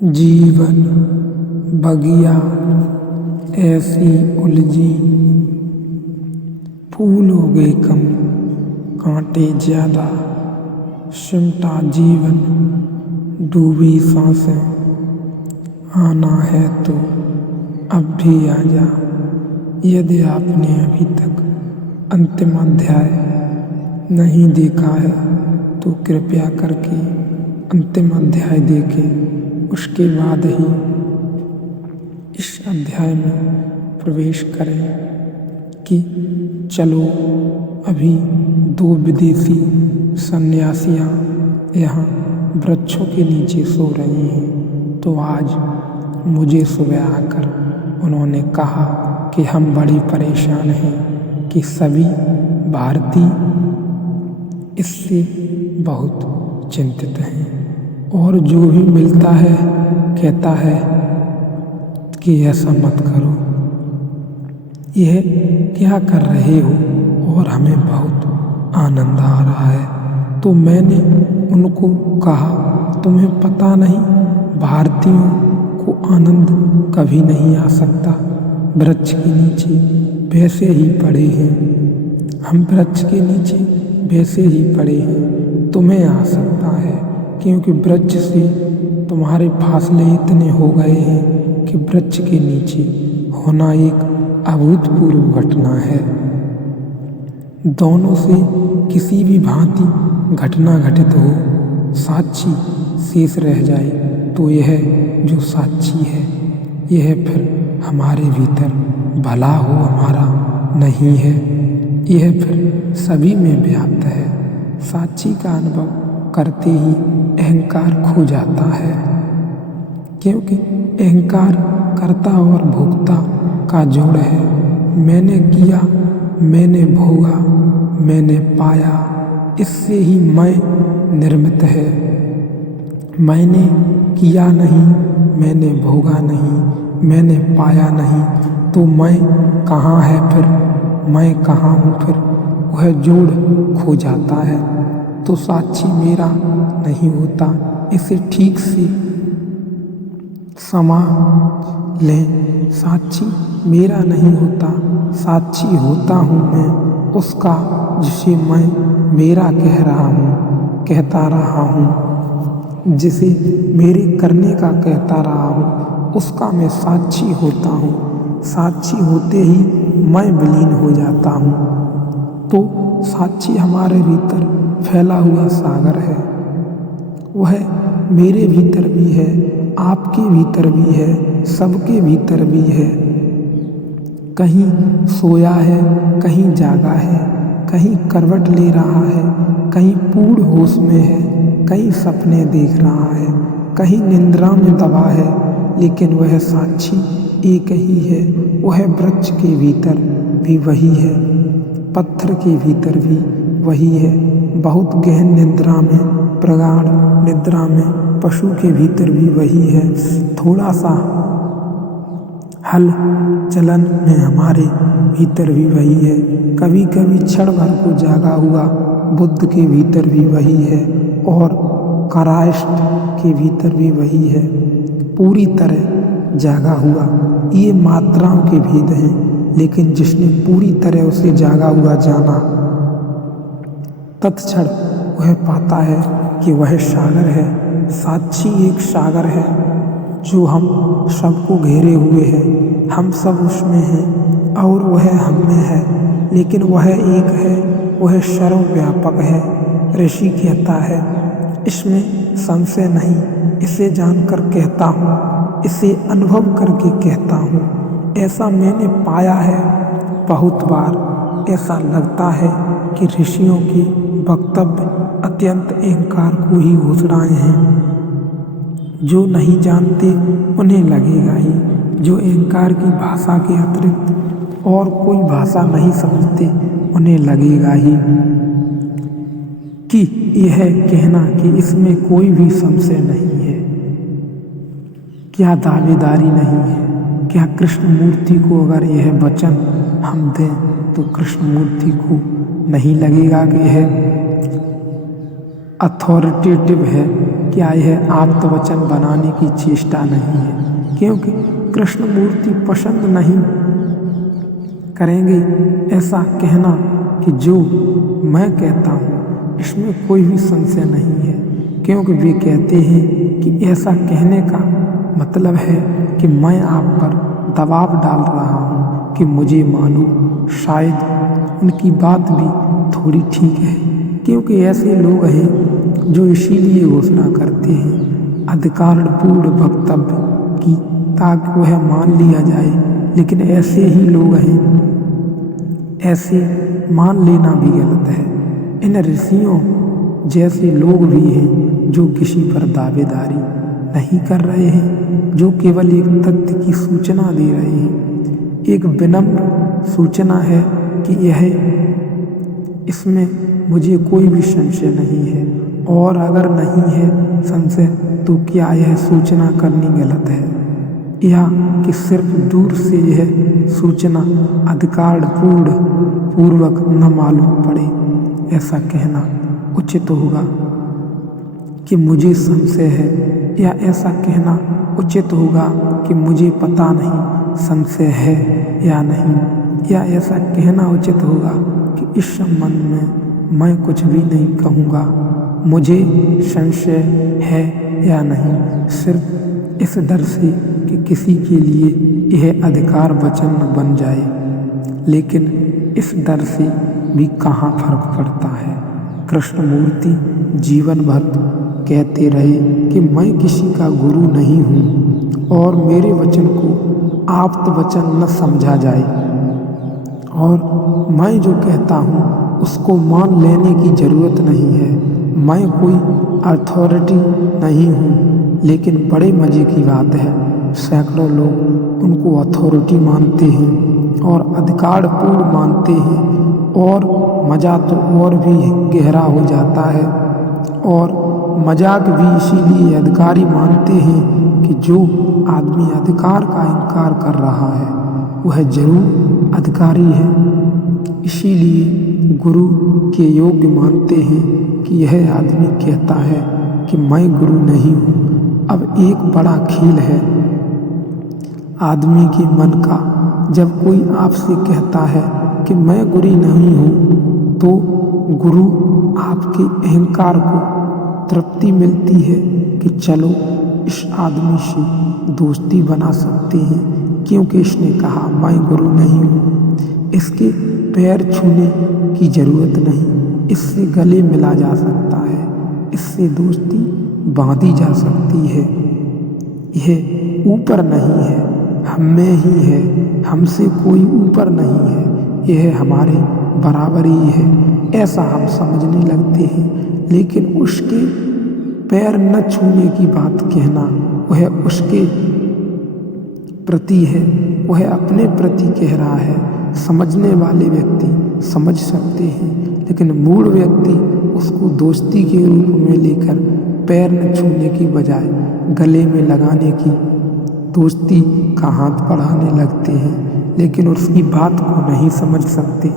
जीवन बगिया ऐसी उलझी, फूल हो गए कम कांटे ज्यादा, सिमटा जीवन डूबी सांसें, आना है तो अब भी आजा। यदि आपने अभी तक अंतिम अध्याय नहीं देखा है तो कृपया करके अंतिम अध्याय देखें, उसके बाद ही इस अध्याय में प्रवेश करें कि चलो अभी दो विदेशी सन्यासियाँ यहाँ वृक्षों के नीचे सो रही हैं। तो आज मुझे सुबह आकर उन्होंने कहा कि हम बड़ी परेशान हैं कि सभी भारतीय इससे बहुत चिंतित हैं और जो भी मिलता है कहता है कि ऐसा मत करो, यह क्या कर रहे हो, और हमें बहुत आनंद आ रहा है। तो मैंने उनको कहा तुम्हें पता नहीं भारतीयों को आनंद कभी नहीं आ सकता, वृक्ष के नीचे वैसे ही पड़े हैं, हम वृक्ष के नीचे वैसे ही पड़े हैं, तुम्हें आ सकता है क्योंकि वृक्ष से तुम्हारे फासले इतने हो गए हैं कि वृक्ष के नीचे होना एक अभूतपूर्व घटना है। दोनों से किसी भी भांति घटना घटित हो, साक्षी शेष रह जाए तो यह जो साक्षी है यह फिर हमारे भीतर भला हो हमारा नहीं है, यह फिर सभी में व्याप्त है। साक्षी का अनुभव करते ही अहंकार खो जाता है, क्योंकि अहंकार कर्ता और भोक्ता का जोड़ है। मैंने किया, मैंने भोगा, मैंने पाया, इससे ही मैं निर्मित है। मैंने किया नहीं, मैंने भोगा नहीं, मैंने पाया नहीं, तो मैं कहाँ है फिर, मैं कहाँ हूँ फिर, वह जोड़ खो जाता है। तो साक्षी मेरा नहीं होता, इसे ठीक से समा लें। साक्षी मेरा नहीं होता, साक्षी होता हूँ मैं उसका जिसे मैं मेरा कह रहा हूँ, कहता रहा हूँ, जिसे मेरे करने का कहता रहा हूँ उसका मैं साक्षी होता हूँ। साक्षी होते ही मैं विलीन हो जाता हूँ। तो साक्षी हमारे भीतर फैला हुआ सागर है, वह मेरे भीतर भी है, आपके भीतर भी है, सबके भीतर भी है। कहीं सोया है, कहीं जागा है, कहीं करवट ले रहा है, कहीं पूर्ण होश में है, कहीं सपने देख रहा है, कहीं निंद्रा में दबा है, लेकिन वह साक्षी एक ही है। वह वृक्ष के भीतर भी वही है, पत्थर के भीतर भी वही है, बहुत गहन निद्रा में, प्रगाढ़ निद्रा में पशु के भीतर भी वही है, थोड़ा सा हल चलन में हमारे भीतर भी वही है, कभी कभी क्षण भर को जागा हुआ बुद्ध के भीतर भी वही है, और कारायष्ट के भीतर भी वही है, पूरी तरह जागा हुआ। ये मात्राओं के भेद हैं, लेकिन जिसने पूरी तरह उसे जागा हुआ जाना, तत्क्षण वह पाता है कि वह सागर है। साक्षी एक सागर है जो हम सबको घेरे हुए है, हम सब उसमें हैं और वह हम में है, लेकिन वह एक है, वह सर्वव्यापक है। ऋषि कहता है इसमें संशय नहीं, इसे जानकर कहता हूँ, इसे अनुभव करके कहता हूँ। ऐसा मैंने पाया है बहुत बार। ऐसा लगता है कि ऋषियों के वक्तव्य अत्यंत अहंकार को ही घोषणाएं हैं। जो नहीं जानते उन्हें लगेगा ही, जो अहंकार की भाषा के अतिरिक्त और कोई भाषा नहीं समझते उन्हें लगेगा ही कि यह कहना कि इसमें कोई भी संशय नहीं है, क्या दावेदारी नहीं है। क्या कृष्णमूर्ति को अगर यह वचन हम दें तो कृष्णमूर्ति को नहीं लगेगा कि यह अथॉरिटेटिव है, क्या यह आत्मवचन बनाने की चेष्टा नहीं है, क्योंकि कृष्णमूर्ति पसंद नहीं करेंगे ऐसा कहना कि जो मैं कहता हूँ इसमें कोई भी संशय नहीं है, क्योंकि वे कहते हैं कि ऐसा कहने का मतलब है कि मैं आप पर दबाव डाल रहा हूँ कि मुझे मानो। शायद उनकी बात भी थोड़ी ठीक है, क्योंकि ऐसे लोग हैं जो इसीलिए घोषणा करते हैं अधिकारपूर्ण वक्तव्य की ताकि वह मान लिया जाए, लेकिन ऐसे ही लोग हैं, ऐसे मान लेना भी गलत है। इन ऋषियों जैसे लोग भी हैं जो किसी पर दावेदारी नहीं कर रहे हैं, जो केवल एक तथ्य की सूचना दे रहे हैं। एक विनम्र सूचना है कि यह इसमें मुझे कोई भी संशय नहीं है, और अगर नहीं है संशय तो क्या यह सूचना करनी गलत है, या कि सिर्फ दूर से यह सूचना अधिकारपूर्वक न मालूम पड़े। ऐसा कहना उचित होगा कि मुझे संशय है, या ऐसा कहना उचित होगा कि मुझे पता नहीं संशय है या नहीं, या ऐसा कहना उचित होगा कि इस संबंध में मैं कुछ भी नहीं कहूँगा, मुझे संशय है या नहीं, सिर्फ इस डर से कि किसी के लिए यह अधिकार वचन न बन जाए। लेकिन इस डर से भी कहाँ फर्क पड़ता है। कृष्णमूर्ति जीवन भर कहते रहे कि मैं किसी का गुरु नहीं हूँ और मेरे वचन को आप्त वचन न समझा जाए, और मैं जो कहता हूँ उसको मान लेने की जरूरत नहीं है। मैं कोई अथॉरिटी नहीं हूँ, लेकिन बड़े मजे की बात है सैकड़ों लोग उनको अथॉरिटी मानते हैं और अधिकारपूर्ण मानते हैं, और मजा तो और भी गहरा हो जाता है, और मजाक भी इसीलिए अधिकारी मानते हैं कि जो आदमी अधिकार का इनकार कर रहा है वह जरूर अधिकारी है। इसीलिए गुरु के योग्य मानते हैं कि यह आदमी कहता है कि मैं गुरु नहीं हूँ। अब एक बड़ा खेल है आदमी के मन का। जब कोई आपसे कहता है कि मैं गुरु नहीं हूँ, तो गुरु आपके अहंकार को तृप्ति मिलती है कि चलो इस आदमी से दोस्ती बना सकते हैं, क्योंकि इसने कहा मैं गुरु नहीं हूँ। इसके पैर छूने की जरूरत नहीं, इससे गले मिला जा सकता है, इससे दोस्ती बांधी जा सकती है। यह ऊपर नहीं है, हम में ही है, हमसे कोई ऊपर नहीं है, यह हमारे बराबर ही है, ऐसा हम समझने लगते हैं। लेकिन उसके पैर न छूने की बात कहना वह उसके प्रति है, वह अपने प्रति कह रहा है। समझने वाले व्यक्ति समझ सकते हैं, लेकिन मूढ़ व्यक्ति उसको दोस्ती के रूप में लेकर पैर न छूने की बजाय गले में लगाने की दोस्ती का हाथ बढ़ाने लगते हैं, लेकिन उसकी बात को नहीं समझ सकते।